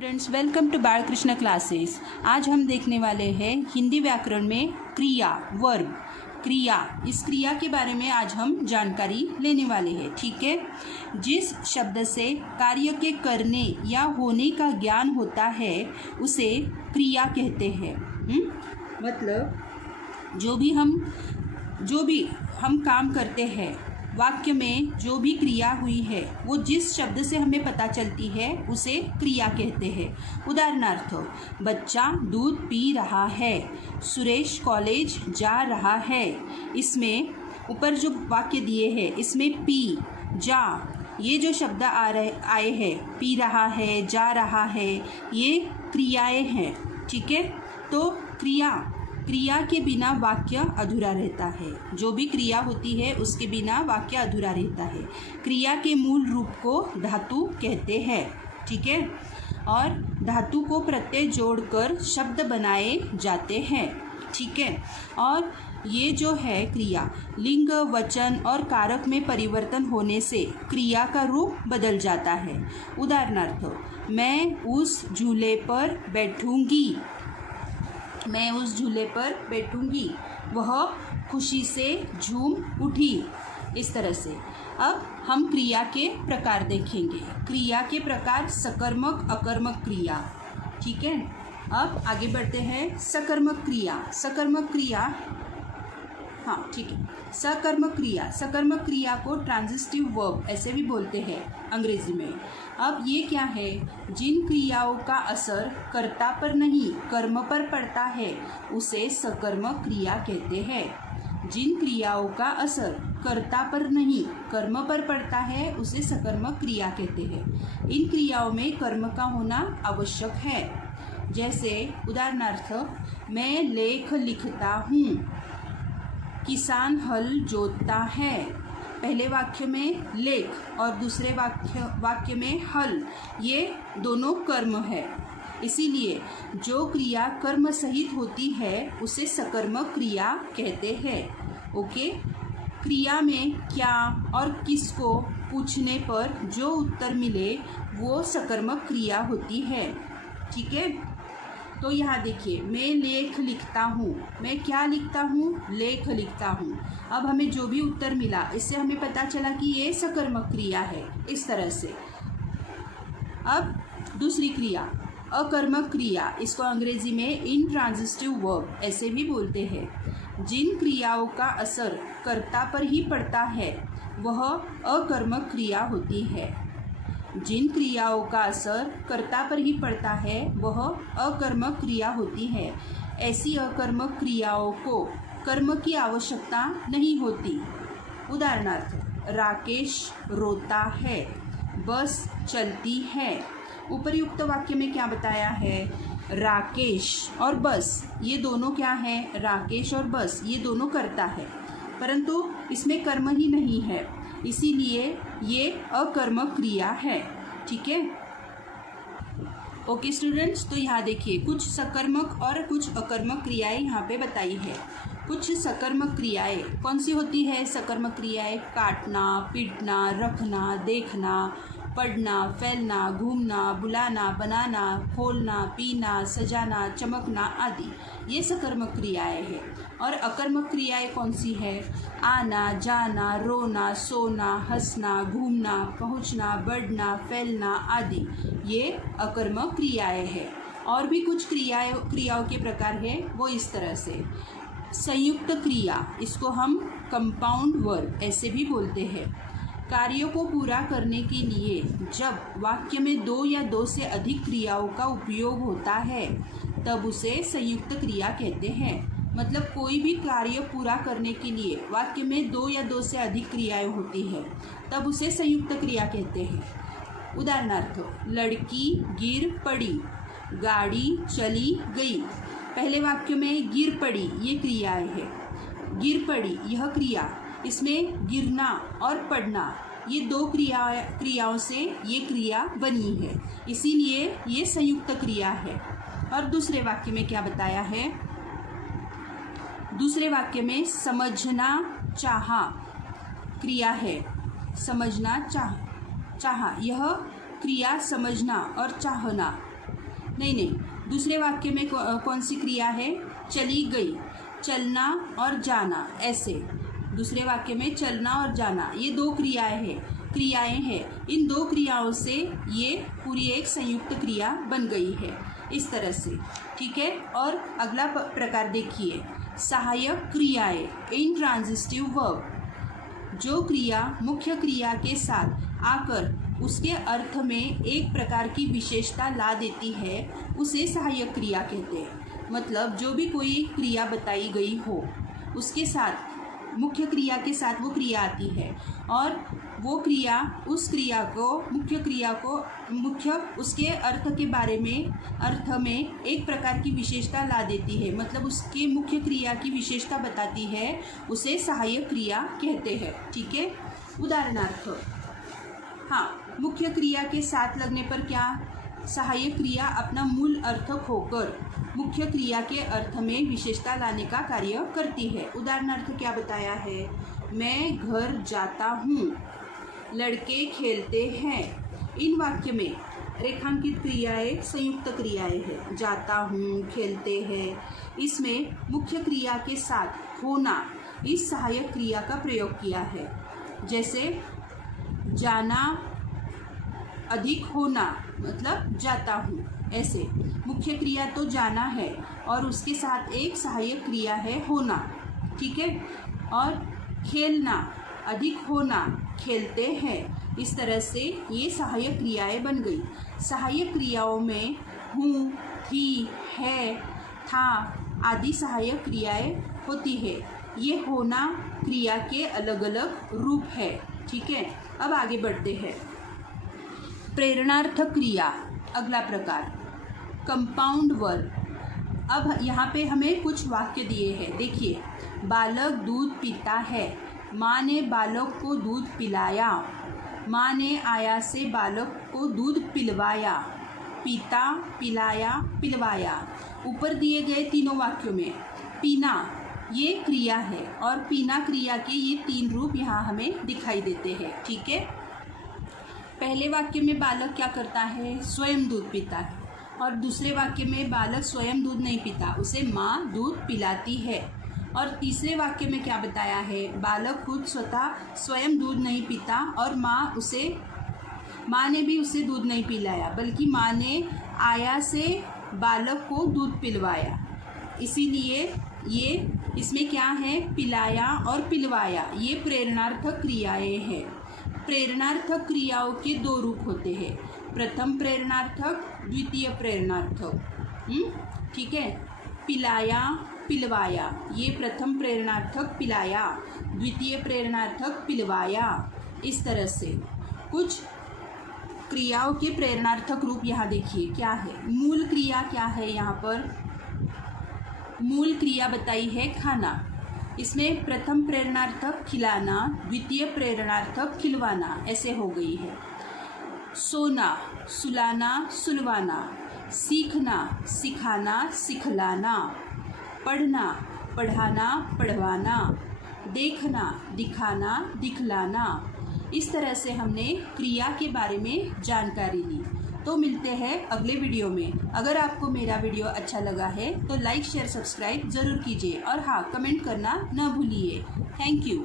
Students, welcome to Balkrishna classes. आज हम देखने वाले हैं हिंदी व्याकरण में क्रिया, वर्ब, क्रिया। इस क्रिया के बारे में आज हम जानकारी लेने वाले हैं। ठीक है। जिस शब्द से कार्य के करने या होने का ज्ञान होता है उसे क्रिया कहते हैं। मतलब जो भी हम काम करते हैं, वाक्य में जो भी क्रिया हुई है वो जिस शब्द से हमें पता चलती है उसे क्रिया कहते हैं। उदाहरणार्थ, बच्चा दूध पी रहा है, सुरेश कॉलेज जा रहा है। इसमें ऊपर जो वाक्य दिए हैं इसमें पी, जा, ये जो शब्द आए हैं, पी रहा है, जा रहा है, ये क्रियाएं हैं। ठीक है। तो क्रिया के बिना वाक्य अधूरा रहता है। जो भी क्रिया होती है उसके बिना वाक्य अधूरा रहता है। क्रिया के मूल रूप को धातु कहते हैं। ठीक है। और धातु को प्रत्यय जोड़कर शब्द बनाए जाते हैं। ठीक है। और ये जो है क्रिया, लिंग, वचन और कारक में परिवर्तन होने से क्रिया का रूप बदल जाता है। उदाहरणार्थ, मैं उस झूले पर बैठूंगी, मैं उस झूले पर बैठूंगी, वह खुशी से झूम उठी। इस तरह से अब हम क्रिया के प्रकार देखेंगे। क्रिया के प्रकार सकर्मक, अकर्मक क्रिया। ठीक है। अब आगे बढ़ते हैं। सकर्मक क्रिया, सकर्मक क्रिया, हाँ ठीक है। सकर्मक क्रिया को ट्रांजिटिव वर्ब ऐसे भी बोलते हैं अंग्रेजी में। अब ये क्या है? जिन क्रियाओं का असर कर्ता पर नहीं कर्म पर पड़ता है उसे सकर्मक क्रिया कहते हैं। जिन क्रियाओं का असर कर्ता पर नहीं कर्म पर पड़ता है उसे सकर्मक क्रिया कहते हैं। इन क्रियाओं में कर्म का होना आवश्यक है। जैसे उदाहरणार्थ, मैं लेख लिखता हूँ, किसान हल जोतता है। पहले वाक्य में लेख और दूसरे वाक्य में हल, ये दोनों कर्म है। इसीलिए जो क्रिया कर्म सहित होती है उसे सकर्मक क्रिया कहते हैं। ओके। क्रिया में क्या और किसको पूछने पर जो उत्तर मिले वो सकर्मक क्रिया होती है। ठीक है। तो यहाँ देखिए, मैं लेख लिखता हूँ, मैं क्या लिखता हूँ? लेख लिखता हूँ। अब हमें जो भी उत्तर मिला इससे हमें पता चला कि ये सकर्मक क्रिया है। इस तरह से अब दूसरी क्रिया, अकर्मक क्रिया, इसको अंग्रेजी में इंट्रांजिटिव वर्ब ऐसे भी बोलते हैं। जिन क्रियाओं का असर कर्ता पर ही पड़ता है वह अकर्मक क्रिया होती है। जिन क्रियाओं का असर कर्ता पर ही पड़ता है वह अकर्मक क्रिया होती है। ऐसी अकर्मक क्रियाओं को कर्म की आवश्यकता नहीं होती। उदाहरणार्थ, राकेश रोता है, बस चलती है। उपर्युक्त वाक्य में क्या बताया है? राकेश और बस, ये दोनों क्या है? राकेश और बस ये दोनों कर्ता है, परंतु इसमें कर्म ही नहीं है, इसीलिए ये अकर्मक क्रिया है। ठीक है। ओके स्टूडेंट्स, तो यहाँ देखिए कुछ सकर्मक और कुछ अकर्मक क्रियाएं यहाँ पे बताई है। कुछ सकर्मक क्रियाएं कौन सी होती है? सकर्मक क्रियाएं काटना, पीटना, रखना, देखना, पढ़ना, फैलना, घूमना, बुलाना, बनाना, खोलना, पीना, सजाना, चमकना आदि, ये सकर्मक क्रियाएं हैं। और अकर्मक क्रियाएं कौन सी है? आना, जाना, रोना, सोना, हंसना, घूमना, पहुंचना, बढ़ना, फैलना आदि, ये अकर्मक क्रियाएं हैं। और भी कुछ क्रियाओं के प्रकार है वो इस तरह से। संयुक्त क्रिया, इसको हम कंपाउंड वर्ब ऐसे भी बोलते हैं। कार्यों को पूरा करने के लिए जब वाक्य में दो या दो से अधिक क्रियाओं का उपयोग होता है तब उसे संयुक्त क्रिया कहते हैं। मतलब कोई भी कार्य पूरा करने के लिए वाक्य में दो या दो से अधिक क्रियाएं होती है तब उसे संयुक्त क्रिया कहते हैं। उदाहरणार्थ, लड़की गिर पड़ी, गाड़ी चली गई। पहले वाक्य में गिर पड़ी ये क्रियाएं है। गिर पड़ी यह क्रिया, इसमें गिरना और पढ़ना ये दो क्रियाओं से ये क्रिया बनी है, इसीलिए ये संयुक्त क्रिया है। और दूसरे वाक्य में क्या बताया है? दूसरे वाक्य में समझना चाहा क्रिया है। समझना चाहा, यह क्रिया समझना और चाहना नहीं, दूसरे वाक्य में कौन सी क्रिया है? चली गई, चलना और जाना, ऐसे। दूसरे वाक्य में चलना और जाना, ये दो क्रियाएं हैं। इन दो क्रियाओं से ये पूरी एक संयुक्त क्रिया बन गई है, इस तरह से। ठीक है। और अगला प्रकार देखिए, सहायक क्रियाएं, इंट्रांजिटिव वर्ब। जो क्रिया मुख्य क्रिया के साथ आकर उसके अर्थ में एक प्रकार की विशेषता ला देती है, उसे सहायक क्रिया कहते हैं। मतलब जो भी कोई क्रिया बताई गई हो, उसके साथ मुख्य क्रिया के साथ वो क्रिया आती है और वो क्रिया उस क्रिया को उसके अर्थ के बारे में, अर्थ में एक प्रकार की विशेषता ला देती है। मतलब उसके मुख्य क्रिया की विशेषता बताती है, उसे सहायक क्रिया कहते हैं। ठीक है। उदाहरणार्थ, हाँ, मुख्य क्रिया के साथ लगने पर क्या? सहायक क्रिया अपना मूल अर्थ खोकर मुख्य क्रिया के अर्थ में विशेषता लाने का कार्य करती है। उदाहरणार्थ क्या बताया है? मैं घर जाता हूँ, लड़के खेलते हैं। इन वाक्य में रेखांकित क्रियाएं संयुक्त क्रियाएं हैं। जाता हूँ, खेलते हैं, इसमें मुख्य क्रिया के साथ होना, इस सहायक क्रिया का प्रयोग किया है। जैसे जाना अधिक होना, मतलब जाता हूँ, ऐसे। मुख्य क्रिया तो जाना है और उसके साथ एक सहायक क्रिया है होना। ठीक है। और खेलना अधिक होना, खेलते हैं। इस तरह से ये सहायक क्रियाएं बन गई। सहायक क्रियाओं में हूँ, थी, है, था आदि सहायक क्रियाएं होती है। ये होना क्रिया के अलग अलग रूप है। ठीक है। अब आगे बढ़ते हैं। प्रेरणार्थक क्रिया, अगला प्रकार, कंपाउंड वर्ब। अब यहाँ पे हमें कुछ वाक्य दिए हैं। देखिए, बालक दूध पीता है, माँ ने बालक को दूध पिलाया, माँ ने आया से बालक को दूध पिलवाया, पीता, पिलाया, पिलवाया। ऊपर दिए गए तीनों वाक्यों में पीना ये क्रिया है और पीना क्रिया के ये तीन रूप यहाँ हमें दिखाई देते हैं। ठीक है। पहले वाक्य में बालक क्या करता है? स्वयं दूध पीता है। और दूसरे वाक्य में बालक स्वयं दूध नहीं पीता, उसे माँ दूध पिलाती है। और तीसरे वाक्य में क्या बताया है? बालक खुद स्वयं दूध नहीं पीता और माँ ने भी उसे दूध नहीं पिलाया, बल्कि माँ ने आया से बालक को दूध पिलवाया। इसीलिए ये इसमें क्या है? पिलाया और पिलवाया, ये प्रेरणार्थक क्रियाएं हैं। प्रेरणार्थक क्रियाओं के दो रूप होते हैं, प्रथम प्रेरणार्थक, द्वितीय प्रेरणार्थक। ठीक है। पिलाया, पिलवाया, ये प्रथम प्रेरणार्थक पिलाया, द्वितीय प्रेरणार्थक पिलवाया। इस तरह से कुछ क्रियाओं के प्रेरणार्थक रूप यहाँ देखिए क्या है। मूल क्रिया क्या है? यहाँ पर मूल क्रिया बताई है खाना। इसमें प्रथम प्रेरणार्थक खिलाना, द्वितीय प्रेरणार्थक खिलवाना, ऐसे हो गई है। सोना, सुलाना, सुलवाना, सीखना, सिखाना, सिखलाना, पढ़ना, पढ़ाना, पढ़वाना, देखना, दिखाना, दिखलाना। इस तरह से हमने क्रिया के बारे में जानकारी ली। तो मिलते हैं अगले वीडियो में। अगर आपको मेरा वीडियो अच्छा लगा है तो लाइक, शेयर, सब्सक्राइब ज़रूर कीजिए और हाँ, कमेंट करना न भूलिए। Thank you.